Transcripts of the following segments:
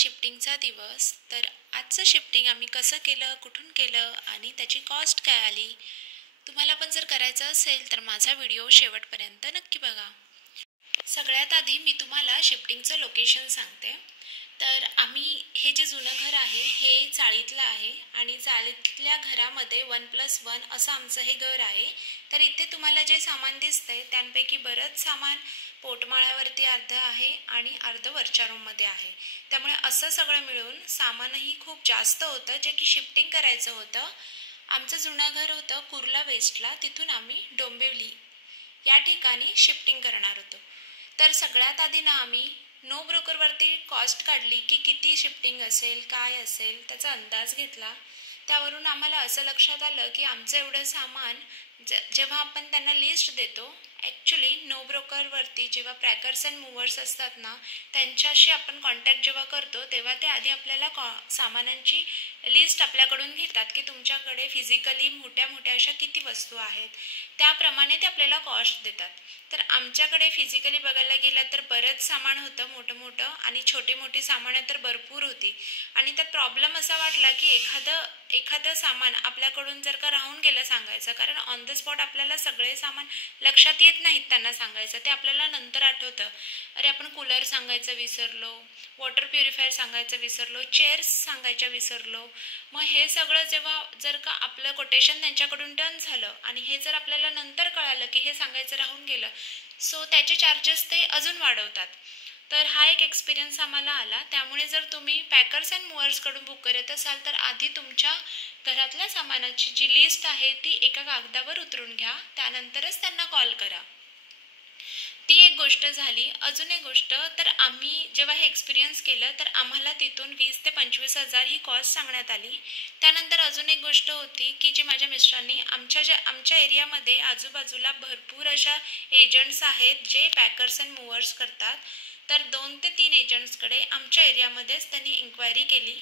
शिफ्टिंगचा दिवस. तर आजचं शिफ्टिंग आम्ही कसं केलं, कुठून केलं आणि त्याची कॉस्ट काय आली. तुम्हाला पण जर करायचं असेल तर माझा व्हिडिओ शेवटपर्यंत नक्की बघा. सगळ्यात आधी मी तुम्हाला शिफ्टिंगचं लोकेशन सांगते. तर आम्ही हे जे जुनं घर आहे हे चाळीतलं आहे आणि चाळीतल्या घरामध्ये 1+1 असं आमचं हे घर आहे. तर इथे तुम्हाला जे सामान दिसतंय त्यांपैकी बरंच सामान पोटमाळ्यावरती अर्ध आहे आणि अर्ध वरच्या रूममध्ये आहे. त्यामुळे असं सगळं मिळून सामानही खूप जास्त होतं जे की शिफ्टिंग करायचं होतं. आमचं जुनं घर होतं कुर्ला वेस्टला, तिथून आम्ही डोंबिवली या ठिकाणी शिफ्टिंग करणार होतो. तर सगळ्यात आधी ना आम्ही नो ब्रोकरवरती कॉस्ट काढली की किती शिफ्टिंग असेल, काय असेल त्याचा अंदाज घेतला. त्यावरून आम्हाला असं लक्षात आलं की आमचं एवढं सामान जेव्हा आपण त्यांना लिस्ट देतो, ॲक्च्युली नो ब्रोकरवरती जेव्हा पॅकर्स अँड मूव्हर्स असतात ना, त्यांच्याशी आपण कॉन्टॅक्ट जेव्हा करतो तेव्हा ते आधी आपल्याला सामानांची लिस्ट आपल्याकडून घेतात की तुमच्याकडे फिजिकली मोठ्या मोठ्या अशा किती वस्तू आहेत, त्याप्रमाणे ते आपल्याला कॉस्ट देतात. तर आमच्याकडे फिजिकली बघायला गेलं तर बरंच सामान होतं मोठं मोठं आणि छोटी मोठी सामानं तर भरपूर होती. आणि त्यात प्रॉब्लेम असा वाटला की एखादं सामान आपल्याकडून जर का राहून गेलं सांगायचं, कारण ऑन द स्पॉट आपल्याला सगळे सामान लक्षात येत नाहीत त्यांना सांगायचं, ते आपल्याला नंतर आठवतं. अरे आपण कूलर सांगायचं विसरलो, वॉटर प्युरिफायर सांगायचं विसरलो, चेअर्स सांगायच्या विसरलो. मग हे सगळं जेव्हा जर का आपलं कोटेशन त्यांच्याकडून डन झालं आणि हे जर आपल्याला नंतर कळालं की हे सांगायचं राहून गेलं, सो त्याचे चार्जेस ते अजून वाढवतात. तर हा एक एक्सपिरियन्स आम्हाला आला. त्यामुळे जर तुम्ही पॅकर्स अँड मूव्हर्सकडून बुक करत असाल तर आधी तुमच्या घरातल्या सामानाची जी लिस्ट आहे ती एका कागदावर उतरून घ्या, त्यानंतरच त्यांना कॉल करा. ती एक गोष्ट झाली. अजून एक गोष्ट, तर आम्ही जेव्हा हे एक्सपिरियन्स केलं तर आम्हाला तिथून 20 ते 25 हजार ही कॉस्ट सांगण्यात आली. त्यानंतर अजून एक गोष्ट होती की जी माझ्या मिस्टरांनी आमच्या एरियामध्ये आजूबाजूला भरपूर अशा एजंट्स आहेत जे पॅकर्स अँड मूव्हर्स करतात. तर 2 ते 3 एजंट्सकडे आमच्या एरियामध्येच त्यांनी इन्क्वायरी केली.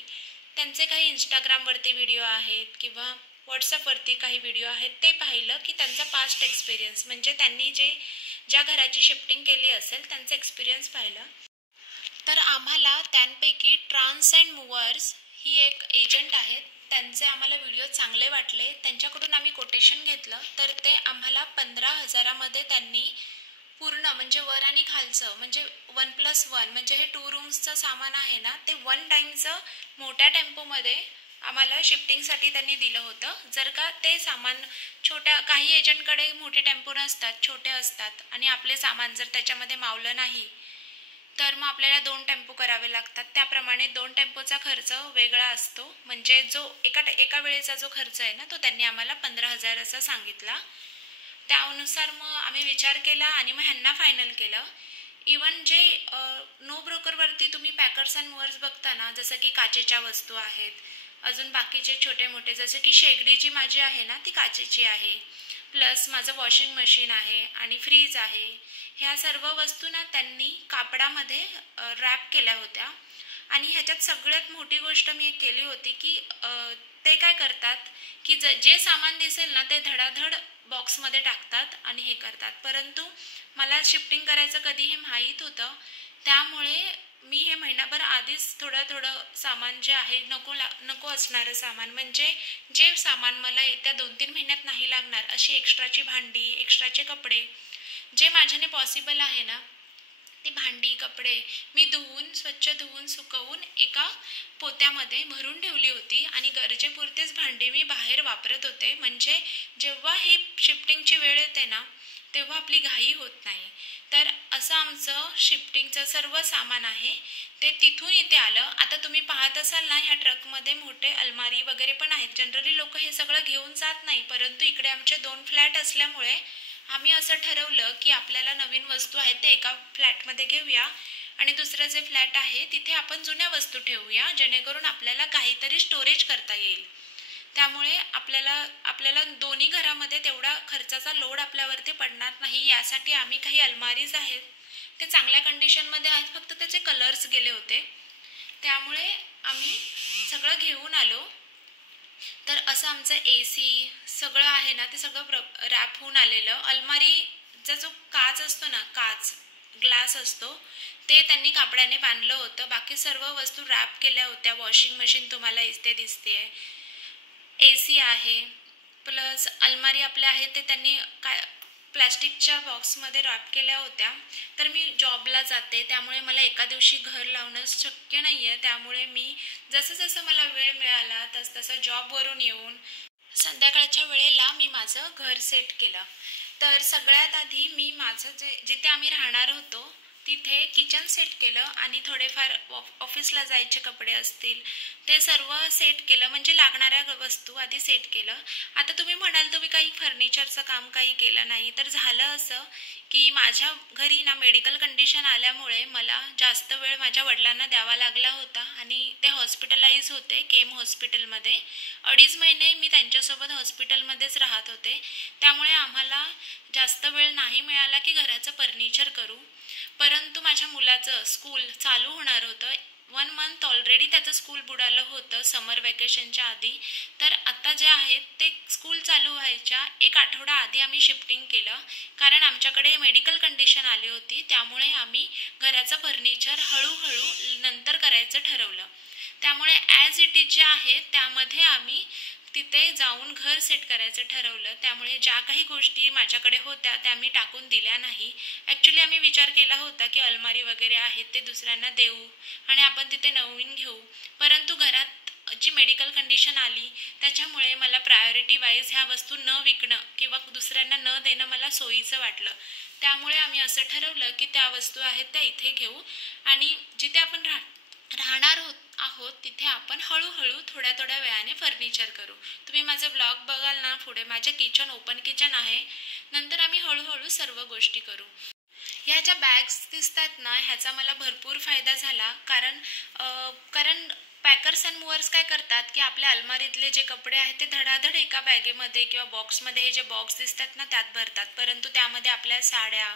त्यांचे काही इंस्टाग्रामवरती व्हिडिओ आहेत किंवा व्हॉट्सअपवरती काही व्हिडिओ आहेत, ते पाहिलं की त्यांचा पास्ट एक्सपिरियन्स म्हणजे त्यांनी ज्या घराची शिफ्टिंग केली असेल त्यांचा एक्सपिरियन्स पाहिलं. तर आम्हाला त्यांपैकी ट्रान्स अँड मूव्हर्स ही एक एजंट आहेत, त्यांचे आम्हाला व्हिडिओ चांगले वाटले. त्यांच्याकडून आम्ही कोटेशन घेतलं तर ते आम्हाला 15,000मध्ये त्यांनी पूर्ण म्हणजे वर आणि खालचं म्हणजे 1+1 म्हणजे हे 2 रूम्सचं सामान आहे ना, ते 1 टाईमचं मोठ्या टेम्पोमध्ये आम्हाला शिफ्टिंगसाठी त्यांनी दिलं होतं. जर का ते सामान काही एजंटकडे मोठे टेम्पो नसतात, छोटे असतात आणि आपले सामान जर त्याच्यामध्ये मावलं नाही तर मग आपल्याला 2 टेम्पो करावे लागतात. त्याप्रमाणे 2 टेम्पोचा खर्च वेगळा असतो. म्हणजे जो एका वेळेचा जो खर्च आहे ना, तो त्यांनी आम्हाला 15,000 असा सांगितला. त्यानुसार मग आम्ही विचार केला आणि मग ह्यांना फायनल केलं. इवन जे नो ब्रोकरवरती तुम्ही पॅकर्स अँड मूव्हर्स बघता ना, जसं की काचेच्या वस्तू आहेत, अजून बाकीचे छोटे मोठे जसं की शेगडी जी माझी आहे ना ती काचेची आहे, प्लस माझं वॉशिंग मशीन आहे आणि फ्रीज आहे. ह्या सर्व वस्तू ना त्यांनी कापडामध्ये रॅप केल्या होत्या. आणि ह्याच्यात सगळ्यात मोठी गोष्ट मी एक केली होती की ते काय करतात की जे सामान दिसेल ना ते धडाधड बॉक्समध्ये टाकतात आणि हे करतात. परंतु मला शिफ्टिंग करायचं कधी हे माहीत होतं, त्यामुळे मी हे महिनाभर आधीच थोडं सामान जे आहे नको असणारं सामान, म्हणजे जे सामान मला येत्या 2-3 महिन्यात नाही लागणार अशी एक्स्ट्राची भांडी, एक्स्ट्राचे कपडे, जे माझ्याने पॉसिबल आहे ना ती भांडी कपडे मी स्वच्छ धुवून सुकवून एका पोत्यामध्ये भरून ठेवली होती आणि गरजेपुरतेच भांडी मी बाहेर वापरत होते. म्हणजे जेव्हा हे शिफ्टिंगची वेळ येते ना तेव्हा आपली घाई होत नाही. तर असं आमचं शिफ्टिंगचं सर्व सामान आहे ते तिथून इथे आलं. आता तुम्ही पाहत असाल ना, ह्या ट्रकमध्ये मोठे अलमारी वगैरे पण आहेत. जनरली लोक हे सगळं घेऊन जात नाही, परंतु इकडे आमचे 2 फ्लॅट असल्यामुळे आम्ही असं ठरवलं की आपल्याला नवीन वस्तू आहेत ते एका फ्लॅटमध्ये घेऊया आणि दुसरं जे फ्लॅट आहे तिथे आपण जुन्या वस्तू ठेवूया, जेणेकरून आपल्याला काहीतरी स्टोरेज करता येईल. त्यामुळे आपल्याला दोन्ही घरामध्ये तेवढा खर्चाचा लोड आपल्यावरती पडणार नाही, यासाठी आम्ही काही अलमारीज आहेत ते चांगल्या कंडिशनमध्ये आहेत, फक्त त्याचे कलर्स गेले होते. त्यामुळे आम्ही सगळं घेऊन आलो. तर असं आमचं AC सगळं आहे ना ते सगळं रॅप होऊन आलेलं. अलमारीचा जो काच असतो ना, काच ग्लास असतो ते त्यांनी कापडाने बांधलं होतं. बाकी सर्व वस्तू रॅप केल्या होत्या. वॉशिंग मशीन तुम्हाला इथे दिसते, AC आहे, प्लस अलमारी आपल्या आहे ते त्यांनी काय प्लॅस्टिकच्या बॉक्समध्ये रॅप केल्या होत्या. तर मी जॉबला जाते, त्यामुळे मला एका दिवशी घर लावणं शक्य नाही आहे. त्यामुळे मी जसं जसं मला वेळ मिळाला तसं जॉबवरून येऊन संध्याकाळच्या वेळेला मी माझं घर सेट केलं. तर सगळ्यात आधी मी माझं जिथे आम्ही राहणार होतो तिथे किचन सेट केलं आणि थोडेफार ऑफिसला जायचे कपडे असतील ते सर्व सेट केलं, म्हणजे लागणाऱ्या वस्तू आधी सेट केलं. आता तुम्ही म्हणाल तुम्ही काही फर्निचरचं काम काही केलं नाही, तर झालं असं की माझ्या घरी ना मेडिकल कंडिशन आल्यामुळे मला जास्त वेळ माझ्या वडिलांना द्यावा लागला होता आणि ते हॉस्पिटलाइज होते केम हॉस्पिटलमध्ये. 2.5 महिने मी त्यांच्यासोबत हॉस्पिटलमध्येच राहत होते. त्यामुळे आम्हाला जास्त वेळ नाही मिळाला की घराचं फर्निचर करू. परंतु माझ्या मुलाचं स्कूल चालू होणार होतं. 1 मंथ ऑलरेडी त्याचं स्कूल बुडालं होतं समर वेकेशनच्या आधी. तर आता जे आहेत ते स्कूल चालू व्हायच्या 1 आठवडा आधी आम्ही शिफ्टिंग केलं, कारण आमच्याकडे मेडिकल कंडिशन आली होती. त्यामुळे आम्ही घराचं फर्निचर हळूहळू नंतर करायचं ठरवलं. त्यामुळे ॲज इट इज जे आहे त्यामध्ये आम्ही तिथे जाऊन घर सेट करायचं ठरवलं. त्यामुळे ज्या काही गोष्टी माझ्याकडे होत्या त्या मी टाकून दिल्या नाही. ॲक्च्युली आम्ही विचार केला होता की अलमारी वगैरे आहेत ते दुसऱ्यांना देऊ आणि आपण तिथे नवीन घेऊ. परंतु घरात जी मेडिकल कंडिशन आली त्याच्यामुळे मला प्रायोरिटी वाईज ह्या वस्तू न विकणं किंवा दुसऱ्यांना न देणं मला सोयीचं वाटलं. त्यामुळे आम्ही असं ठरवलं की त्या वस्तू आहेत त्या इथे घेऊ आणि जिथे आपण राहणार आहोत तिथे आपण हळूहळू थोड्या थोड्या वेळाने फर्निचर करू. तुम्ही माझे ब्लॉग बघाल ना, पुढे माझे किचन ओपन किचन आहे. नंतर आम्ही हळूहळू सर्व गोष्टी करू. ह्या ज्या बॅग्स दिसतात ना ह्याचा मला भरपूर फायदा झाला, कारण पॅकर्स अँड मूव्हर्स काय करतात की आपल्या अलमारीतले जे कपडे आहेत ते धडाधड एका बॅगेमध्ये किंवा बॉक्समध्ये, हे जे बॉक्स दिसतात ना त्यात भरतात. परंतु त्यामध्ये आपल्या साड्या,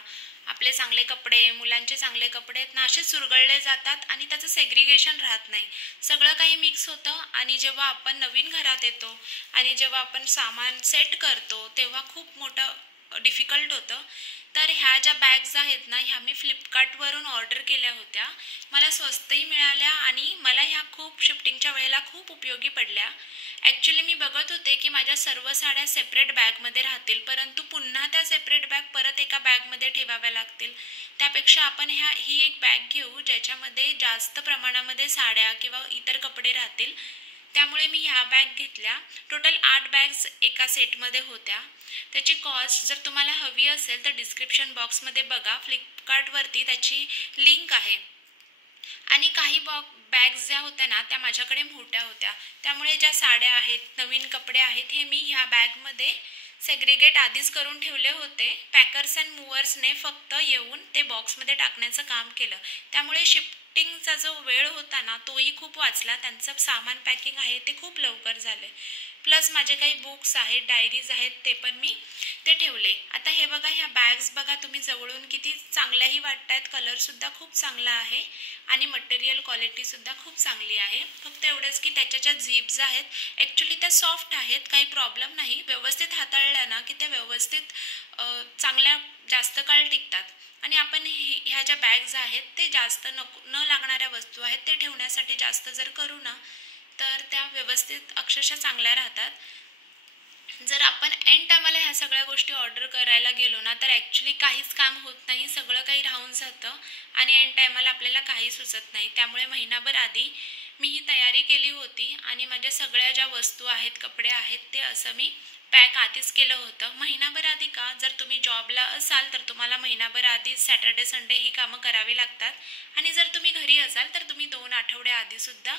आपले चांगले कपडे, मुलांचे चांगले कपडे आहेत ना असे चुरगळले जातात आणि त्याचं सेग्रिगेशन राहत नाही. सगळं काही मिक्स होतं आणि जेव्हा आपण नवीन घरात येतो आणि जेव्हा आपण सामान सेट करतो तेव्हा खूप मोठं डिफिकल्ट होतं. तर ह्या ज्या बॅग्स आहेत ना ह्या मी फ्लिपकार्टवरून ऑर्डर केल्या होत्या. मला स्वस्तही मिळाल्या आणि मला ह्या खूप शिफ्टिंगच्या वेळेला खूप उपयोगी पडल्या. ॲक्च्युली मी बघत होते की माझ्या सर्व साड्या सेपरेट बॅगमध्ये राहतील, परंतु पुन्हा त्या सेपरेट बॅग परत एका बॅगमध्ये ठेवाव्या लागतील. त्यापेक्षा आपण ही एक बॅग घेऊ ज्याच्यामध्ये जास्त प्रमाणामध्ये साड्या किंवा इतर कपडे राहतील. त्यामुळे मी ह्या बॅग घेतल्या. टोटल 8 बॅग्स एका सेटमध्ये होत्या. त्याची कॉस्ट जर तुम्हाला हवी असेल तर डिस्क्रिप्शन बॉक्समध्ये बघा, फ्लिपकार्टवरती त्याची लिंक आहे. आणि काही बॅग्स ज्या होत्या ना त्या माझ्याकडे मोठ्या होत्या, त्यामुळे ज्या साड्या आहेत, नवीन कपडे आहेत हे मी ह्या बॅगमध्ये सेग्रिगेट आधीच करून ठेवले होते. पॅकर्स अँड मूव्हर्सने फक्त येऊन ते बॉक्समध्ये टाकण्याचं काम केलं. त्यामुळे शिफ्टिंगचा जो वेळ होता ना तोही खूप वाचला. त्यांचं सामान पॅकिंग आहे ते खूप लवकर झाले. प्लस माझे काही बुक्स आहेत, डायरीज आहेत ते पण मी ते ठेवले. आता हे बघा, ह्या बॅग्स बघा तुम्ही जवळून किती चांगल्याही वाटत आहेत. कलरसुद्धा खूप चांगला आहे आणि मटेरियल क्वालिटीसुद्धा खूप चांगली आहे. फक्त एवढंच की त्याच्या ज्या झिप्स आहेत ॲक्च्युली त्या सॉफ्ट आहेत, काही प्रॉब्लेम नाही. व्यवस्थित हाताळल्या ना की त्या व्यवस्थित चांगल्या जास्त काळ टिकतात. आणि आपण ह्या ज्या बॅग्स आहेत ते जास्त न लागणाऱ्या वस्तू आहेत ते ठेवण्यासाठी जास्त जर करू ना तर त्या व्यवस्थित अक्षरशः चांगल्या राहतात. जर आपण एंड टायमाला ह्या सगळ्या गोष्टी ऑर्डर करायला गेलो ना तर ॲक्च्युली काहीच काम होत नाही, सगळं काही राहून जातं आणि एंड टायमाला आपल्याला काही सुचत नाही. त्यामुळे महिनाभर आधी मी ही तयारी केली होती आणि माझ्या सगळ्या ज्या वस्तू आहेत, कपडे आहेत ते असं मी पॅक आधीच केलं होतं. महिनाभर आधी का, जर तुम्ही जॉबला असाल तर तुम्हाला महिनाभर आधी सॅटर्डे संडे ही कामं करावी लागतात आणि जर तुम्ही घरी असाल तर तुम्ही 2 आठवड्या आधीसुद्धा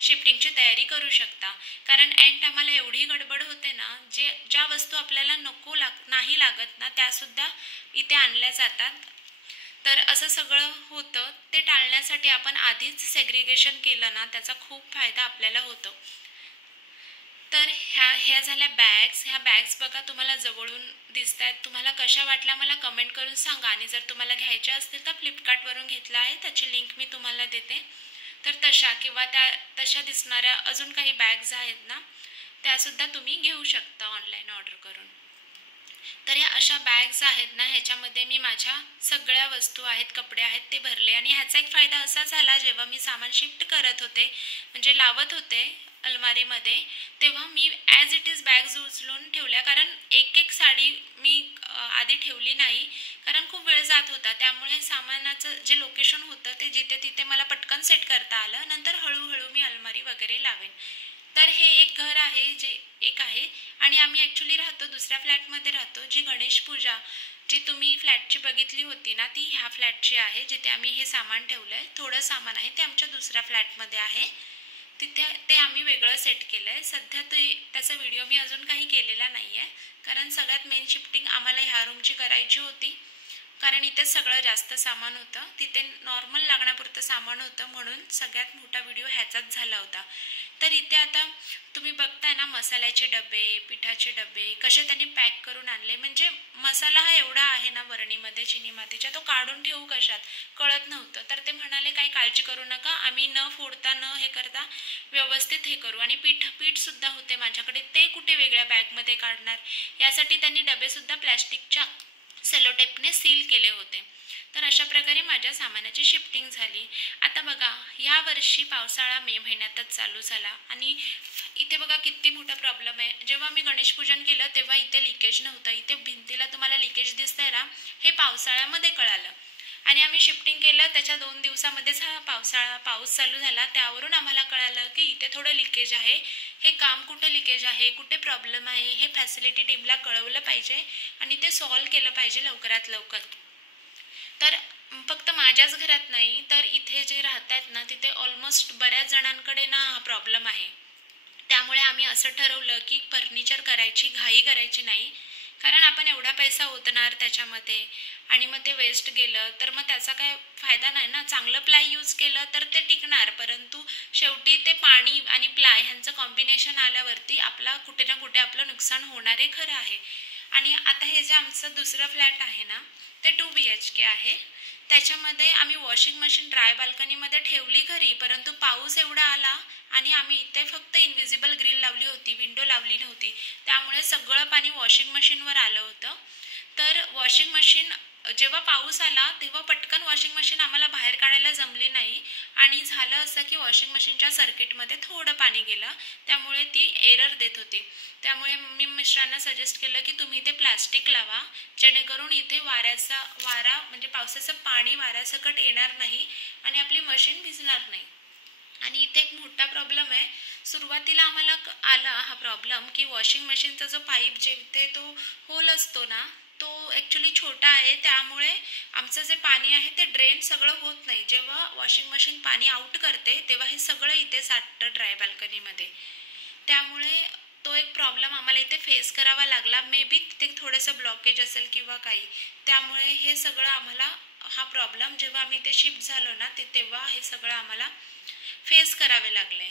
शिफ्टिंगची तयारी करू शकता. कारण एंड टायमाला एवढी गडबड होते ना, ज्या वस्तू आपल्याला नाही लागत ना त्यासुद्धा इथे आणल्या जातात. तर असं सगळं होतं. ते टाळण्यासाठी आपण आधीच सेग्रिगेशन केलं ना त्याचा खूप फायदा आपल्याला होतो. तर ह्या झाल्या बॅग्स. ह्या बॅग्स बघा तुम्हाला जवळून दिसत आहेत. तुम्हाला कशा वाटल्या मला कमेंट करून सांगा आणि जर तुम्हाला घ्यायच्या असतील तर फ्लिपकार्टवरून घेतला आहे, त्याची लिंक मी तुम्हाला देते. तर तशा किंवा तशा दिसणाऱ्या अजून काही बॅग्स आहेत ना त्यासुद्धा तुम्ही घेऊ शकता ऑनलाईन ऑर्डर करून. तर या अशा बॅग्स आहेत ना, ह्याच्यामध्ये मी माझ्या सगळ्या वस्तू आहेत, कपडे आहेत ते भरले. आणि ह्याचा एक फायदा असा झाला, जेव्हा मी सामान शिफ्ट करत होते म्हणजे लावत होते अलमारीमध्ये, तेव्हा मी ॲज इट इज बॅग्स उचलून ठेवल्या. कारण एक एक साडी मी आधी ठेवली नाही, कारण खूप वेळ जात होता. त्यामुळे सामानाचं जे लोकेशन होतं ते जिथे तिथे मला पटकन सेट करता आलं. नंतर हळूहळू मी अलमारी वगैरे लावेन. तर हे एक घर आहे जे एक आहे. आणि आम्ही ॲक्च्युली राहतो दुसऱ्या फ्लॅटमध्ये राहतो. जी गणेश पूजा जी तुम्ही फ्लॅटची बघितली होती ना, ती ह्या फ्लॅटची आहे जिथे आम्ही हे सामान ठेवलं आहे. थोडं सामान आहे ते आमच्या दुसऱ्या फ्लॅटमध्ये आहे, तिथे ते आम्ही वेगळं सेट केलं आहे. सध्या त्याचा व्हिडिओ मी अजून काही केलेला नाही आहे, कारण सगळ्यात मेन शिफ्टिंग आम्हाला ह्या रूमची करायची होती. कारण इथे सगळं जास्त सामान होतं, तिथे नॉर्मल लागण्यापुरतं सामान होतं, म्हणून सगळ्यात मोठा व्हिडिओ ह्याचाच झाला होता. तर इथे आता तुम्ही बघताय ना, मसाल्याचे डबे, पिठाचे डबे कसे त्यांनी पॅक करून आणले. म्हणजे मसाला हा एवढा आहे ना वरणीमध्ये चिनी मातीच्या, तो काढून ठेवू कशात कळत नव्हतं. तर ते म्हणाले काही काळजी करू नका, आम्ही न फोडता न हे करता व्यवस्थित हे करू. आणि पीठ सुद्धा होते माझ्याकडे, ते कुठे वेगळ्या बॅगमध्ये काढणार, यासाठी त्यांनी डबेसुद्धा प्लॅस्टिकच्या सेलोटेपने सील केले होते. तर अशा प्रकारे माझ्या सामानाची शिफ्टिंग झाली. आता बघा, या वर्षी पावसाळा मे महिन्यातच चालू झाला आणि इथे बघा किती मोठा प्रॉब्लेम आहे. जेव्हा मी गणेश पूजन केलं तेव्हा इथे लिकेज नव्हतं. इथे भिंतीला तुम्हाला लिकेज दिसतंय ना, हे पावसाळ्यामध्ये कळालं. आणि आम्ही शिफ्टिंग केलं त्याच्या 2 दिवसामध्येच हा पाऊस चालू झाला. त्यावरून आम्हाला कळालं की इथे थोडं लिकेज आहे. हे काम कुठे लिकेज आहे, कुठे प्रॉब्लेम आहे, हे फॅसिलिटी टीमला कळवलं पाहिजे आणि ते सॉल्व्ह केलं पाहिजे लवकरात लवकर. तर फक्त माझ्याच घरात नाही, तर इथे जे राहत आहेत ना, तिथे ऑलमोस्ट बऱ्याच जणांकडे ना हा प्रॉब्लेम आहे. त्यामुळे आम्ही असं ठरवलं की फर्निचर करायची घाई करायची नाही, कारण आपण एवढा पैसा ओतणार त्याच्यामध्ये आणि मग ते वेस्ट गेलं तर मग त्याचा काय फायदा नाही ना. चांगलं प्लाय यूज केलं तर ते टिकणार, परंतु शेवटी ते पाणी आणि प्लाय ह्यांचं कॉम्बिनेशन आल्यावरती आपला कुठे ना कुठे आपलं नुकसान होणार आहे, खरं आहे. आणि आता हे जे आमचं दुसरं फ्लॅट आहे ना, ते 2 BHK आहे. त्याच्यामध्ये आम्ही वॉशिंग मशीन ड्राय बाल्कनीमध्ये ठेवली खरी, परंतु पाऊस एवढा आला आणि आम्ही इथे फक्त इन्व्हिजिबल ग्रिल लावली होती, विंडो लावली नव्हती. त्यामुळे सगळं पाणी वॉशिंग मशीनवर आलं होतं. तर वॉशिंग मशीन जेव्हा पाऊस आला तेव्हा पटकन वॉशिंग मशीन आम्हाला बाहेर काढायला जमली नाही आणि झालं असं की वॉशिंग मशीनच्या सर्किटमध्ये थोडं पाणी गेलं, त्यामुळे ती एरर देत होती. त्यामुळे मी मिस्टरांना सजेस्ट केलं की तुम्ही इथे प्लॅस्टिक लावा, जेणेकरून इथे वारा म्हणजे पावसाचं पाणी वाऱ्यासकट येणार नाही आणि आपली मशीन भिजणार नाही. आणि इथे एक मोठा प्रॉब्लेम आहे. सुरुवातीला आम्हाला आला हा प्रॉब्लेम की वॉशिंग मशीनचा जो पाईप जिथे तो होल असतो ना, तो ॲक्च्युली छोटा आहे. त्यामुळे आमचं जे पाणी आहे ते ड्रेन सगळं होत नाही. जेव्हा वॉशिंग मशीन पाणी आउट करते तेव्हा हे सगळं इथे साठतं ड्राय बाल्कनीमध्ये. त्यामुळे तो एक प्रॉब्लेम आम्हाला इथे फेस करावा लागला. मे बी तिथे थोडंसं ब्लॉकेज असेल किंवा काही, त्यामुळे हे सगळं आम्हाला हा प्रॉब्लेम जेव्हा आम्ही इथे शिफ्ट झालो ना तेव्हा हे सगळं आम्हाला फेस करावे लागले.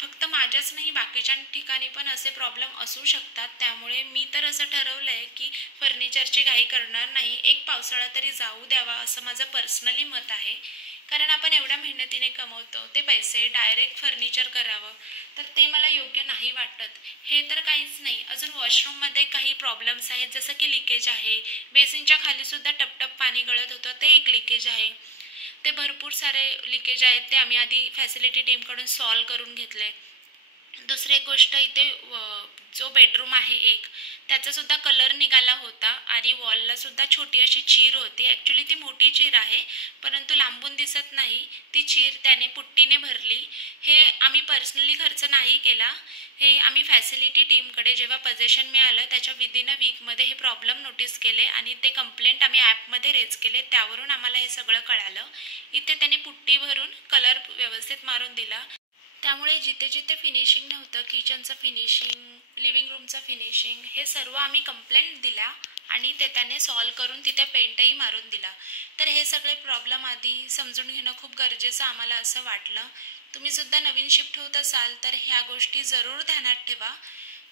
फक्त माझ्याच नाही, बाकीच्या ठिकाणी पण असे प्रॉब्लेम असू शकतात. त्यामुळे मी तर असं ठरवलं आहे की फर्निचरची घाई करणार नाही, एक पावसाळा तरी जाऊ द्यावा असं माझं पर्सनली मत आहे. कारण आपण एवढ्या मेहनतीने कमवतो ते पैसे डायरेक्ट फर्निचर करावं तर ते मला योग्य नाही वाटत. हे तर काहीच नाही, अजून वॉशरूममध्ये काही प्रॉब्लेम्स आहेत, जसं की लिकेज आहे. बेसिनच्या खालीसुद्धा टपटप पाणी गळत होतं, ते एक लिकेज आहे. ते भरपूर सारे लिकेज आहेत, ते आम्ही आधी फॅसिलिटी टीमकडून सॉल्व करून घेतले. दुसरी एक गोष्ट, इथे जो बेडरूम आहे एक, त्याचासुद्धा कलर निघाला होता आणि वॉललासुद्धा छोटी अशी चीर होती. ॲक्च्युली ती मोठी चीर आहे, परंतु लांबून दिसत नाही. ती चीर त्याने पुट्टीने भरली. हे आम्ही पर्सनली खर्च नाही केला, हे आम्ही फॅसिलिटी टीमकडे जेव्हा पोझिशन मिळालं त्याच्या विदिन अ वीकमध्ये हे प्रॉब्लेम नोटीस केले आणि ते कंप्लेंट आम्ही ॲपमध्ये रेज केले. त्यावरून आम्हाला हे सगळं कळालं. इथे त्याने पुट्टी भरून कलर व्यवस्थित मारून दिला. त्यामुळे जिथे जिथे फिनिशिंग नव्हतं, किचनचं फिनिशिंग, लिव्हिंग रूमचं फिनिशिंग, हे सर्व आम्ही कंप्लेंट दिल्या आणि ते त्याने सॉल्व करून तिथे पेंटही मारून दिला. तर हे सगळे प्रॉब्लेम आधी समजून घेणं खूप गरजेचं आम्हाला असं वाटलं. तुम्हीसुद्धा नवीन शिफ्ट होत असाल तर ह्या गोष्टी जरूर ध्यानात ठेवा.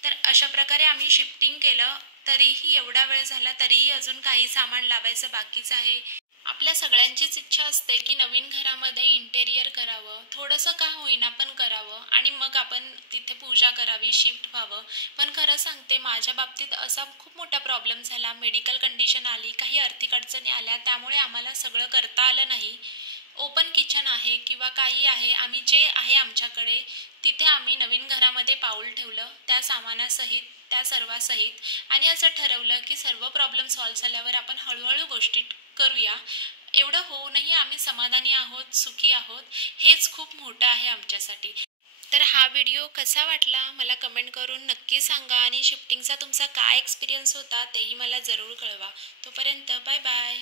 तर अशा प्रकारे आम्ही शिफ्टिंग केलं. तरीही एवढा वेळ झाला तरीही अजून काही सामान लावायचं बाकीच आहे. आपल्या सगळ्यांचीच इच्छा असते की नवीन घरामध्ये इंटेरियर करावं, थोडंसं का होईना पण करावं आणि मग आपण तिथे पूजा करावी, शिफ्ट व्हावं. पण खरं सांगते माझ्या बाबतीत असा खूप मोठा प्रॉब्लेम झाला, मेडिकल कंडिशन आली, काही आर्थिक अडचणी आल्या, त्यामुळे आम्हाला सगळं करता आलं नाही. ओपन किचन आहे किंवा काही आहे, आम्ही जे आहे आमच्याकडे तिथे आम्ही नवीन घरामध्ये पाऊल ठेवलं त्या सामानासहित, त्या सर्वासहित, आणि असं ठरवलं की सर्व प्रॉब्लेम सॉल्व्ह झाल्यावर आपण हळूहळू गोष्टी करूया. एवढं होऊनही आम्ही समाधानी आहोत, सुखी आहोत, हेच खूप मोठं आहे आमच्यासाठी. तर हा व्हिडिओ कसा वाटला मला कमेंट करून नक्की सांगा आणि शिफ्टिंगचा तुमचा काय एक्सपिरियन्स होता तेही मला जरूर कळवा. तोपर्यंत बाय बाय.